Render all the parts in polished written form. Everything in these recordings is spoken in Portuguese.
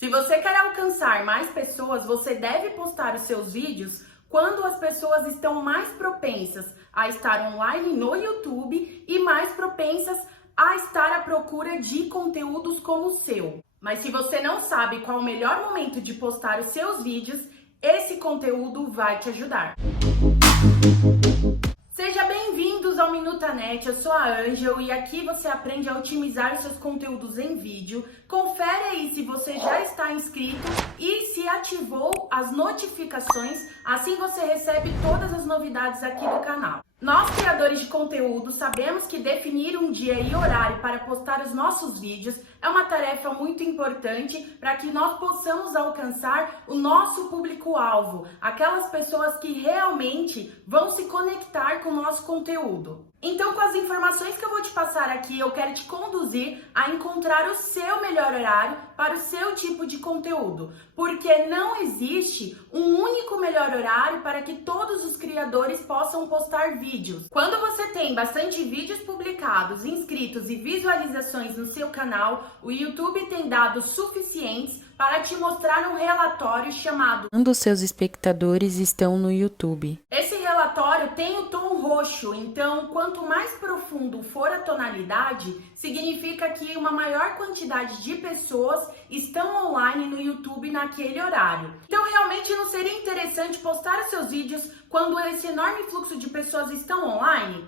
Se você quer alcançar mais pessoas, você deve postar os seus vídeos quando as pessoas estão mais propensas a estar online no YouTube e mais propensas a estar à procura de conteúdos como o seu. Mas se você não sabe qual o melhor momento de postar os seus vídeos, esse conteúdo vai te ajudar. Seja bem-vindos ao Minutanet, eu sou a Ângel e aqui você aprende a otimizar os seus conteúdos em vídeo. Confere aí se você já está inscrito e se ativou as notificações, assim você recebe todas as novidades aqui do canal. Nós, criadores de conteúdo, sabemos que definir um dia e horário para postar os nossos vídeos é uma tarefa muito importante para que nós possamos alcançar o nosso público-alvo, aquelas pessoas que realmente vão se conectar com o nosso conteúdo. Então, com as informações que eu vou te passar aqui, eu quero te conduzir a encontrar o seu melhor horário para o seu tipo de conteúdo, porque não existe um único melhor horário para que todos os criadores possam postar vídeos. Quando você tem bastante vídeos publicados, inscritos e visualizações no seu canal, o YouTube tem dados suficientes para te mostrar um relatório chamado Quando seus espectadores estão no YouTube. Esse relatório tem o tom roxo, então quanto mais profundo for a tonalidade, significa que uma maior quantidade de pessoas estão online no YouTube naquele horário. Então realmente não seria interessante postar os seus vídeos quando esse enorme fluxo de pessoas estão online?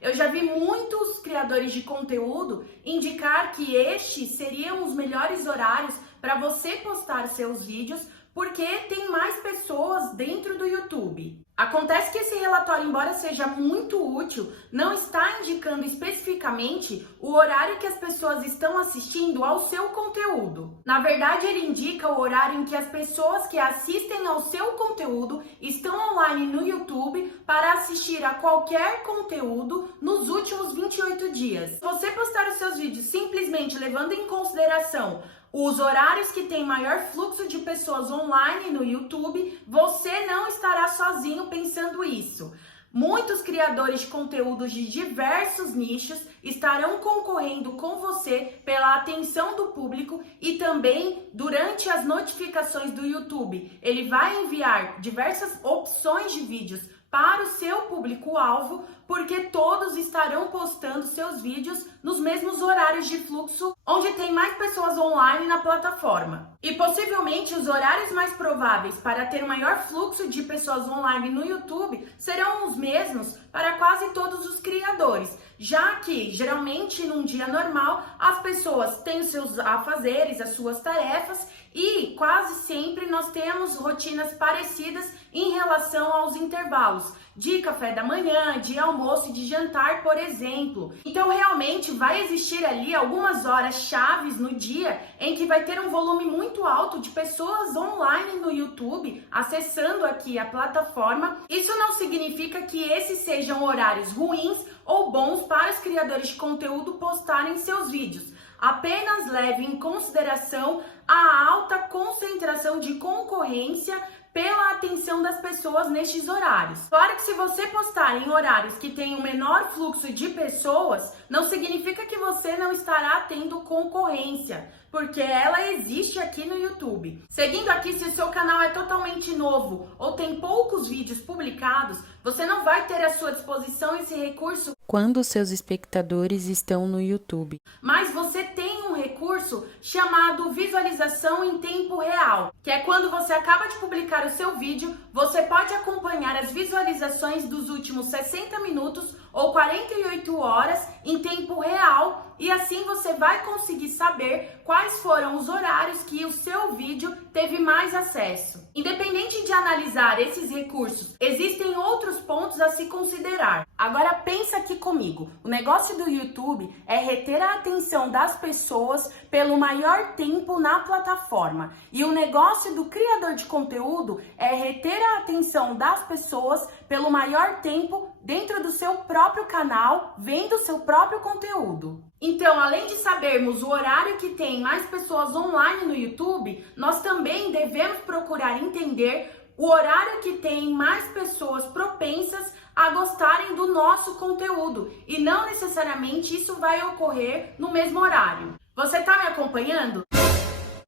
Eu já vi muitos criadores de conteúdo indicar que estes seriam os melhores horários para você postar seus vídeos, porque tem mais pessoas dentro do YouTube. Acontece que esse relatório, embora seja muito útil, não está indicando especificamente o horário que as pessoas estão assistindo ao seu conteúdo. Na verdade, ele indica o horário em que as pessoas que assistem ao seu conteúdo estão online no YouTube para assistir a qualquer conteúdo nos últimos 28 dias. Se você postar os seus vídeos simplesmente levando em consideração os horários que tem maior fluxo de pessoas online no YouTube, você não estará sozinho pensando isso. Muitos criadores de conteúdos de diversos nichos estarão concorrendo com você pela atenção do público e também durante as notificações do YouTube. Ele vai enviar diversas opções de vídeos para o seu público-alvo, porque todos estarão postando seus vídeos nos mesmos horários de fluxo, onde tem mais pessoas online na plataforma. E possivelmente os horários mais prováveis para ter o maior fluxo de pessoas online no YouTube serão os mesmos para quase todos os criadores, já que geralmente num dia normal as pessoas têm os seus afazeres, as suas tarefas, e quase sempre nós temos rotinas parecidas em relação aos intervalos de café da manhã, de almoço e de jantar, por exemplo. Então realmente vai existir ali algumas horas chaves no dia em que vai ter um volume muito alto de pessoas online no YouTube acessando aqui a plataforma. Isso não significa que esses sejam horários ruins ou bons para os criadores de conteúdo postarem seus vídeos. Apenas leve em consideração a alta concentração de concorrência pela atenção das pessoas nestes horários. Claro que se você postar em horários que tem um menor fluxo de pessoas, não significa que você não estará tendo concorrência, porque ela existe aqui no YouTube. Seguindo aqui, se o seu canal é totalmente novo ou tem poucos vídeos publicados, você não vai ter à sua disposição esse recurso Quando seus espectadores estão no YouTube. Mas você tem um recurso chamado visualização em tempo real, que é quando você acaba de publicar o seu vídeo, você pode acompanhar as visualizações dos últimos 60 minutos ou 48 horas em tempo real, e assim você vai conseguir saber quais foram os horários que o seu vídeo teve mais acesso. Independente de analisar esses recursos, existem outros pontos a se considerar. Agora pensa aqui comigo, o negócio do YouTube é reter a atenção das pessoas pelo maior tempo na plataforma, e o negócio do criador de conteúdo é reter a atenção das pessoas pelo maior tempo dentro do seu próprio canal, vendo seu próprio conteúdo. Então, além de sabermos o horário que tem mais pessoas online no YouTube, nós também devemos procurar entender o horário que tem mais pessoas propensas a gostarem do nosso conteúdo, e não necessariamente isso vai ocorrer no mesmo horário. Você está me acompanhando?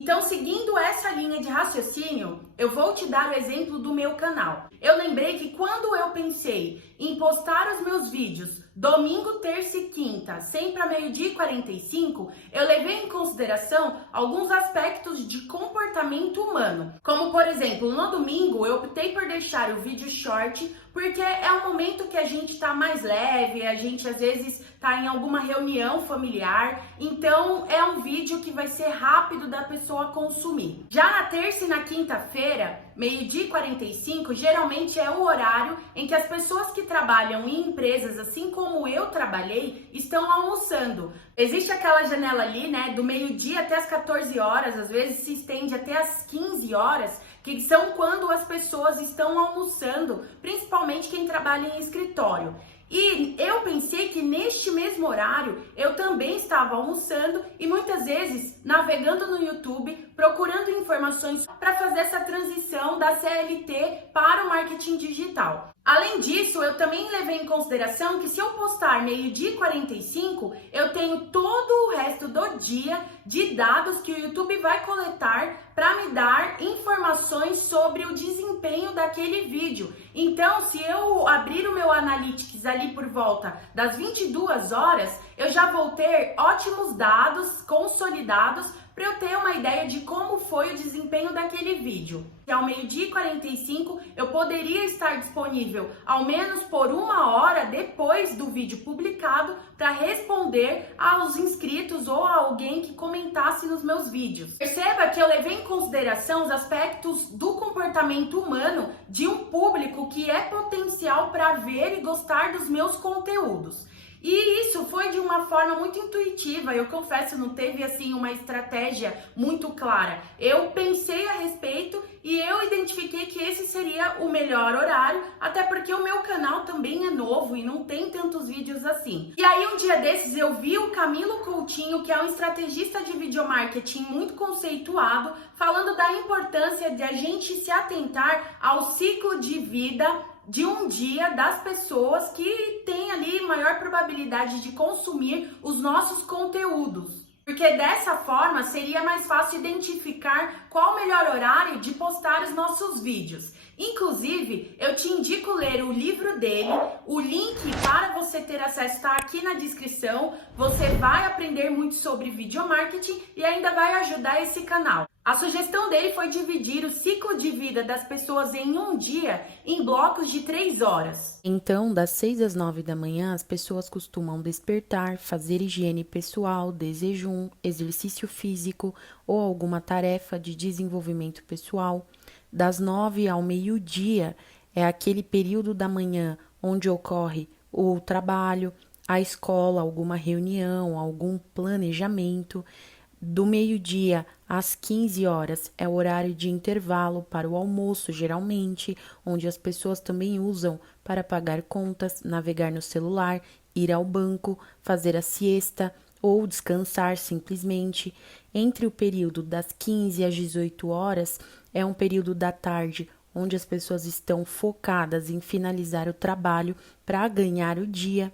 Então, seguindo essa linha de raciocínio, eu vou te dar o exemplo do meu canal. Eu lembrei que quando eu pensei em postar os meus vídeos domingo, terça e quinta, sempre a 12h45, eu levei em consideração alguns aspectos de comportamento humano. Como, por exemplo, no domingo eu optei por deixar o vídeo short, porque é um momento que a gente tá mais leve, a gente às vezes tá em alguma reunião familiar, então é um vídeo que vai ser rápido da pessoa consumir. Já na terça e na quinta-feira, 12h45, geralmente é o horário em que as pessoas que trabalham em empresas, assim como eu trabalhei, estão almoçando. Existe aquela janela ali, né, do meio-dia até as 14 horas, às vezes se estende até as 15 horas, que são quando as pessoas estão almoçando, principalmente quem trabalha em escritório. E eu pensei que neste mesmo horário eu também estava almoçando e muitas vezes navegando no YouTube, procurando informações para fazer essa transição da CLT para o marketing digital. Além disso, eu também levei em consideração que se eu postar 12h45, eu tenho todo o resto do dia de dados que o YouTube vai coletar para me dar informações sobre o desempenho daquele vídeo. Então, se eu abrir o meu Analytics ali por volta das 22 horas, eu já vou ter ótimos dados consolidados para eu ter uma ideia de como foi o desempenho daquele vídeo. E ao 12h45 eu poderia estar disponível ao menos por 1 hora depois do vídeo publicado para responder aos inscritos ou a alguém que comentasse nos meus vídeos. Perceba que eu levei em consideração os aspectos do comportamento humano de um público que é potencial para ver e gostar dos meus conteúdos. E isso foi de uma forma muito intuitiva, eu confesso, não teve assim uma estratégia muito clara. Eu pensei a respeito e eu identifiquei que esse seria o melhor horário, até porque o meu canal também é novo e não tem tantos vídeos assim. E aí um dia desses eu vi o Camilo Coutinho, que é um estrategista de videomarketing muito conceituado, falando da importância de a gente se atentar ao ciclo de vida de um dia das pessoas que têm ali maior probabilidade de consumir os nossos conteúdos. Porque dessa forma seria mais fácil identificar qual o melhor horário de postar os nossos vídeos. Inclusive, eu te indico ler o livro dele, o link para você ter acesso está aqui na descrição. Você vai aprender muito sobre videomarketing e ainda vai ajudar esse canal. A sugestão dele foi dividir o ciclo de vida das pessoas em um dia em blocos de 3 horas. Então, das 6 às 9 da manhã, as pessoas costumam despertar, fazer higiene pessoal, desjejum, exercício físico ou alguma tarefa de desenvolvimento pessoal. Das 9 ao meio-dia é aquele período da manhã onde ocorre o trabalho, a escola, alguma reunião, algum planejamento. Do meio-dia às 15 horas é o horário de intervalo para o almoço, geralmente, onde as pessoas também usam para pagar contas, navegar no celular, ir ao banco, fazer a siesta ou descansar simplesmente. Entre o período das 15 às 18 horas é um período da tarde onde as pessoas estão focadas em finalizar o trabalho para ganhar o dia.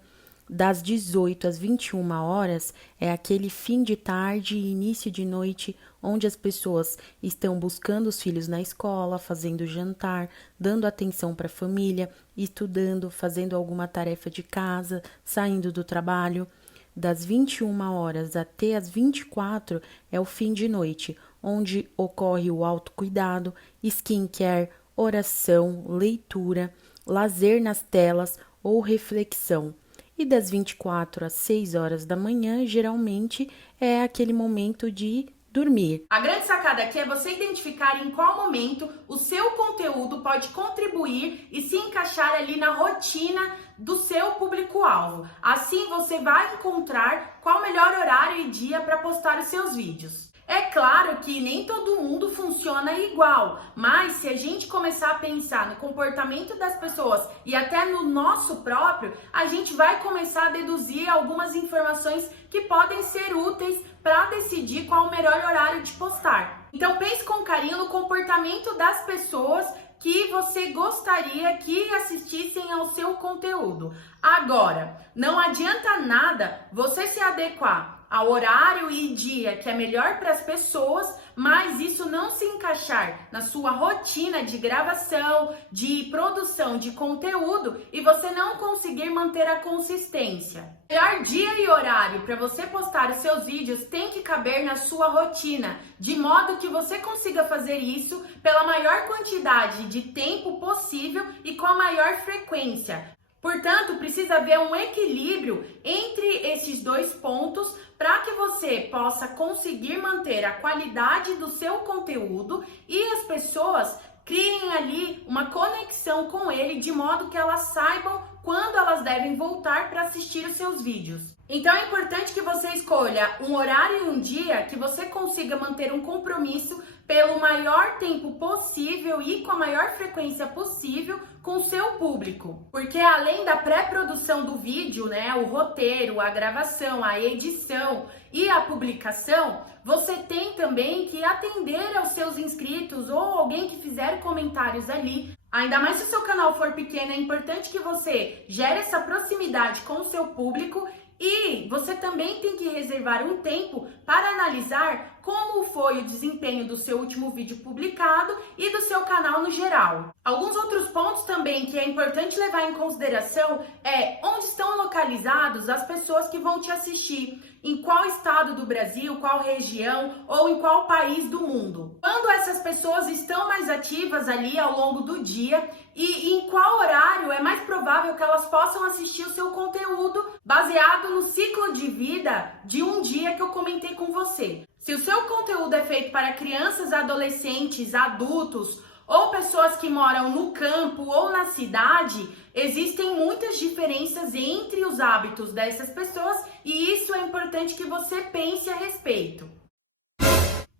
Das 18 às 21 horas é aquele fim de tarde e início de noite onde as pessoas estão buscando os filhos na escola, fazendo jantar, dando atenção para a família, estudando, fazendo alguma tarefa de casa, saindo do trabalho. Das 21 horas até as 24 é o fim de noite, onde ocorre o autocuidado, skincare, oração, leitura, lazer nas telas ou reflexão. E das 24 às 6 horas da manhã, geralmente, é aquele momento de dormir. A grande sacada aqui é você identificar em qual momento o seu conteúdo pode contribuir e se encaixar ali na rotina do seu público-alvo. Assim, você vai encontrar qual o melhor horário e dia para postar os seus vídeos. É claro que nem todo mundo funciona igual, mas se a gente começar a pensar no comportamento das pessoas e até no nosso próprio, a gente vai começar a deduzir algumas informações que podem ser úteis para decidir qual o melhor horário de postar. Então pense com carinho no comportamento das pessoas que você gostaria que assistissem ao seu conteúdo. Agora, não adianta nada você se adequar ao horário e dia que é melhor para as pessoas, mas isso não se encaixar na sua rotina de gravação, de produção de conteúdo e você não conseguir manter a consistência. O melhor dia e horário para você postar os seus vídeos tem que caber na sua rotina, de modo que você consiga fazer isso pela maior quantidade de tempo possível e com a maior frequência. Portanto, precisa haver um equilíbrio entre esses dois pontos para que você possa conseguir manter a qualidade do seu conteúdo e as pessoas criem ali uma conexão com ele de modo que elas saibam quando elas devem voltar para assistir os seus vídeos. Então é importante que você escolha um horário e um dia que você consiga manter um compromisso pelo maior tempo possível e com a maior frequência possível com o seu público. Porque além da pré-produção do vídeo, né, o roteiro, a gravação, a edição e a publicação, você tem também que atender aos seus inscritos ou alguém que fizer comentários ali. Ainda mais se o seu canal for pequeno, é importante que você gere essa proximidade com o seu público e você também tem que reservar um tempo para analisar como foi o desempenho do seu último vídeo publicado e do seu canal no geral. Alguns outros pontos também que é importante levar em consideração é onde estão localizados as pessoas que vão te assistir, em qual estado do Brasil, qual região ou em qual país do mundo. Quando essas pessoas estão mais ativas ali ao longo do dia e em qual horário é mais provável que elas possam assistir o seu conteúdo baseado no ciclo de vida de um dia que eu comentei com você. Se o seu conteúdo é feito para crianças, adolescentes, adultos ou pessoas que moram no campo ou na cidade, existem muitas diferenças entre os hábitos dessas pessoas e isso é importante que você pense a respeito.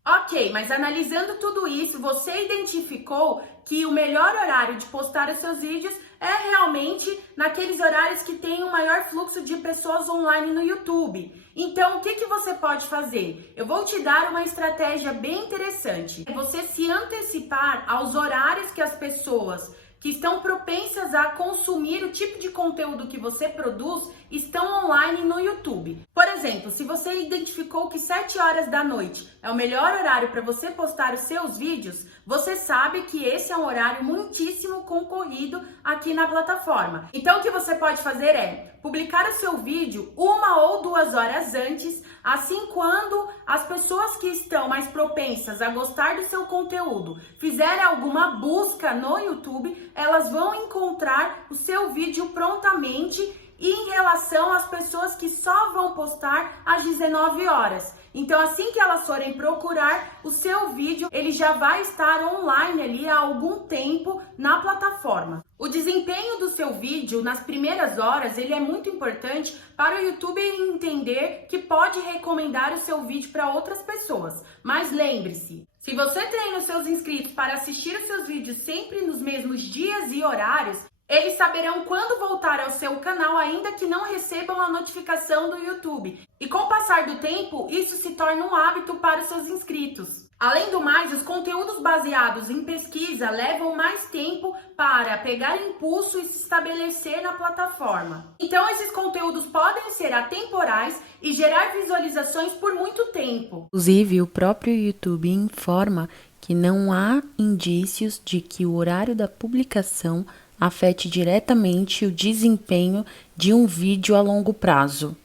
Ok, mas analisando tudo isso, você identificou que o melhor horário de postar os seus vídeos é realmente naqueles horários que tem um maior fluxo de pessoas online no YouTube. Então, o que você pode fazer? Eu vou te dar uma estratégia bem interessante. É você se antecipar aos horários que as pessoas que estão propensas a consumir o tipo de conteúdo que você produz estão online no YouTube. Por exemplo, se você identificou que 7 horas da noite é o melhor horário para você postar os seus vídeos, você sabe que esse é um horário muitíssimo concorrido aqui na plataforma. Então, o que você pode fazer é publicar o seu vídeo 1 ou 2 horas antes, assim quando as pessoas que estão mais propensas a gostar do seu conteúdo fizerem alguma busca no YouTube, elas vão encontrar o seu vídeo prontamente e em relação às pessoas que só vão postar às 19 horas. Então, assim que elas forem procurar o seu vídeo, ele já vai estar online ali há algum tempo na plataforma. O desempenho do seu vídeo nas primeiras horas, ele é muito importante para o YouTube entender que pode recomendar o seu vídeo para outras pessoas. Mas lembre-se, se você treina os seus inscritos para assistir os seus vídeos sempre nos mesmos dias e horários, eles saberão quando voltar ao seu canal, ainda que não recebam a notificação do YouTube. E com o passar do tempo, isso se torna um hábito para os seus inscritos. Além do mais, os conteúdos baseados em pesquisa levam mais tempo para pegar impulso e se estabelecer na plataforma. Então, esses conteúdos podem ser atemporais e gerar visualizações por muito tempo. Inclusive, o próprio YouTube informa que não há indícios de que o horário da publicação afete diretamente o desempenho de um vídeo a longo prazo.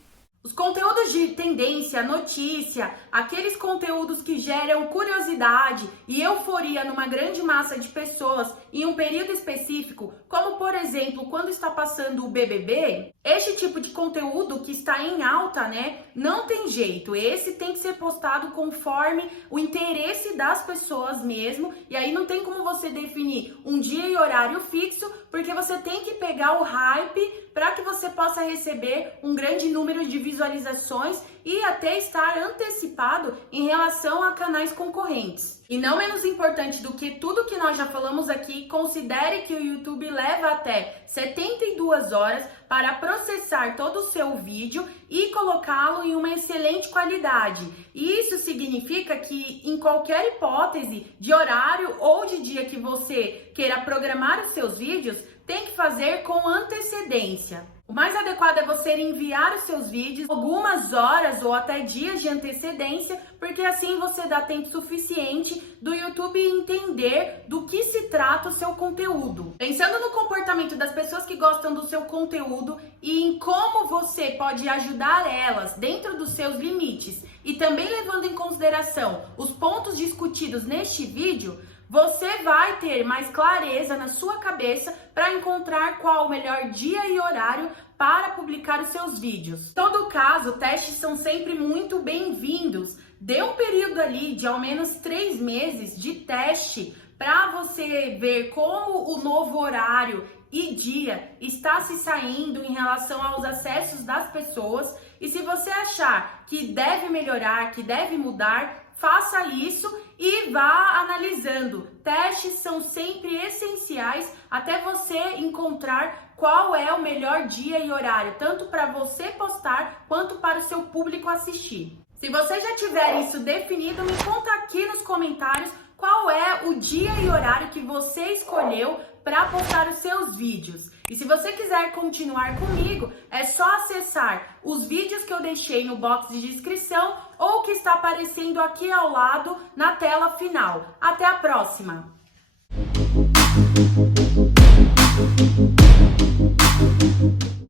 Os conteúdos de tendência, notícia, aqueles conteúdos que geram curiosidade e euforia numa grande massa de pessoas em um período específico, como por exemplo, quando está passando o BBB, este tipo de conteúdo que está em alta, né, não tem jeito. Esse tem que ser postado conforme o interesse das pessoas mesmo, e aí não tem como você definir um dia e horário fixo, porque você tem que pegar o hype para que você possa receber um grande número de visualizações e até estar antecipado em relação a canais concorrentes. E não menos importante do que tudo que nós já falamos aqui, considere que o YouTube leva até 72 horas para processar todo o seu vídeo e colocá-lo em uma excelente qualidade. E isso significa que em qualquer hipótese de horário ou de dia que você queira programar os seus vídeos, tem que fazer com antecedência. O mais adequado é você enviar os seus vídeos algumas horas ou até dias de antecedência, porque assim você dá tempo suficiente do YouTube entender do que se trata o seu conteúdo. Pensando no comportamento das pessoas que gostam do seu conteúdo e em como você pode ajudar elas dentro dos seus limites e também levando em consideração os pontos discutidos neste vídeo, você vai ter mais clareza na sua cabeça para encontrar qual o melhor dia e horário para publicar os seus vídeos. Em todo caso, testes são sempre muito bem-vindos. Dê um período ali de ao menos 3 meses de teste para você ver como o novo horário e dia está se saindo em relação aos acessos das pessoas. E se você achar que deve melhorar, que deve mudar, faça isso e vá analisando. Testes são sempre essenciais até você encontrar qual é o melhor dia e horário, tanto para você postar quanto para o seu público assistir. Se você já tiver isso definido, me conta aqui nos comentários qual é o dia e horário que você escolheu para postar os seus vídeos. E se você quiser continuar comigo, é só acessar os vídeos que eu deixei no box de descrição ou que está aparecendo aqui ao lado na tela final. Até a próxima!